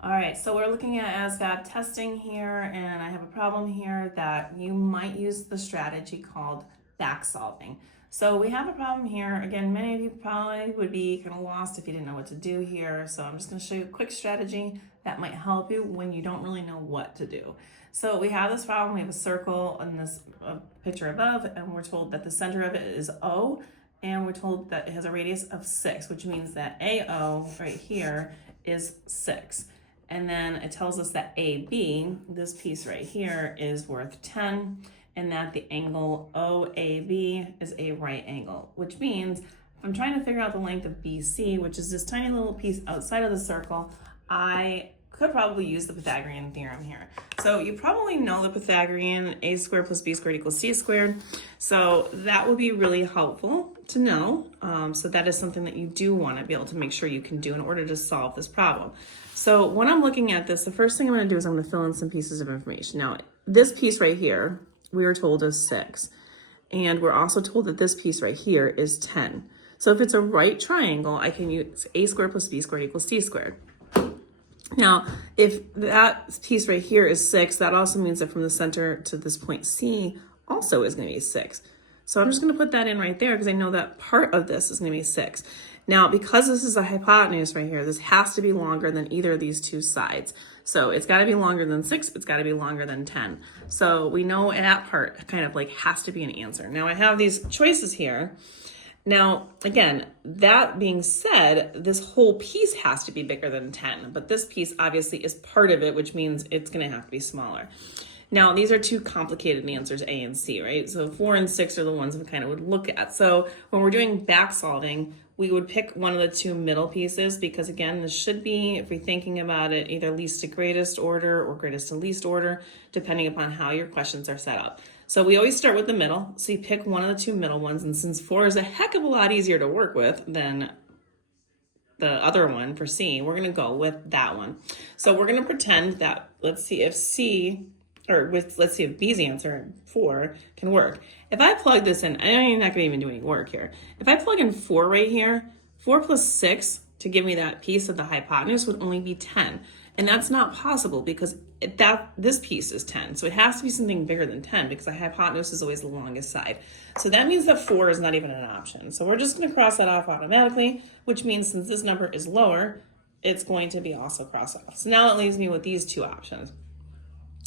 All right, so we're looking at ASVAB testing here, and I have a problem here that you might use the strategy called backsolving. So we have a problem here. Again, many of you probably would be kind of lost if you didn't know what to do here. So I'm just going to show you a quick strategy that might help you when you don't really know what to do. So we have this problem. We have a circle in this picture above, and we're told that the center of it is O, and we're told that it has a radius of 6, which means that AO right here is 6. And then it tells us that AB, this piece right here, is worth 10, and that the angle OAB is a right angle, which means if I'm trying to figure out the length of BC, which is this tiny little piece outside of the circle, I could probably use the Pythagorean theorem here. So you probably know the Pythagorean, a squared plus b squared equals c squared. So that would be really helpful to know. So that is something that you do want to be able to make sure you can do in order to solve this problem. So when I'm looking at this, the first thing I'm going to do is I'm going to fill in some pieces of information. Now, this piece right here, we were told is 6. And we're also told that this piece right here is 10. So if it's a right triangle, I can use a squared plus b squared equals c squared. Now, if that piece right here is 6, that also means that from the center to this point C also is going to be 6. So I'm just going to put that in right there because I know that part of this is going to be 6. Now, because this is a hypotenuse right here, this has to be longer than either of these two sides. So it's got to be longer than 6, it's got to be longer than 10. So we know that part kind of like has to be an answer. Now I have these choices here. Now, again, that being said, this whole piece has to be bigger than 10, but this piece obviously is part of it, which means it's going to have to be smaller. Now, these are two complicated answers, A and C, right? So 4 and 6 are the ones we kind of would look at. So when we're doing back solving, we would pick one of the two middle pieces because, again, this should be, if we're thinking about it, either least to greatest order or greatest to least order, depending upon how your questions are set up. So we always start with the middle. So you pick one of the two middle ones. And since 4 is a heck of a lot easier to work with than the other one for C, we're going to go with that one. So we're going to pretend that, let's see if B's answer, 4, can work. If I plug this in, I'm not going to even do any work here. If I plug in 4 right here, 4 plus 6 to give me that piece of the hypotenuse would only be 10. And that's not possible because this piece is 10. So it has to be something bigger than 10 because the hypotenuse is always the longest side. So that means that 4 is not even an option. So we're just going to cross that off automatically, which means since this number is lower, it's going to be also crossed off. So now it leaves me with these two options.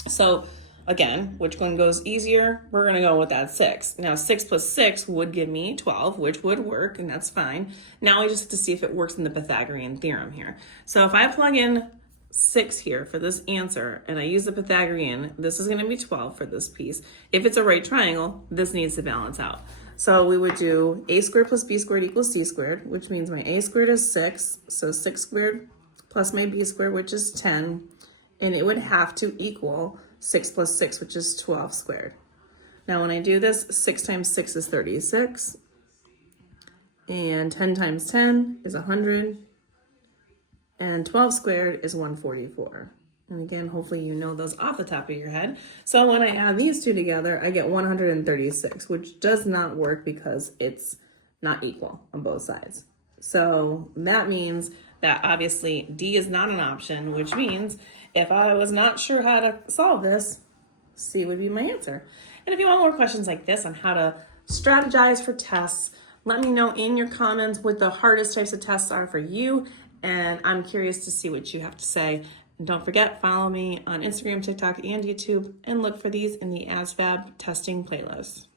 So again, which one goes easier? We're going to go with that 6. Now 6 plus 6 would give me 12, which would work, and that's fine. Now we just have to see if it works in the Pythagorean theorem here. So if I plug in 6 here for this answer, and I use the Pythagorean, this is going to be 12 for this piece. If it's a right triangle, this needs to balance out. So we would do a squared plus b squared equals c squared, which means my a squared is 6, so 6 squared plus my b squared, which is 10, and it would have to equal 6 plus 6, which is 12 squared. Now when I do this, 6 times 6 is 36, and 10 times 10 is 100, and 12 squared is 144. And again, hopefully you know those off the top of your head. So when I add these two together, I get 136, which does not work because it's not equal on both sides. So that means that obviously D is not an option, which means if I was not sure how to solve this, C would be my answer. And if you want more questions like this on how to strategize for tests, let me know in your comments what the hardest types of tests are for you. And I'm curious to see what you have to say. And don't forget, follow me on Instagram, TikTok, and YouTube, and look for these in the ASVAB testing playlist.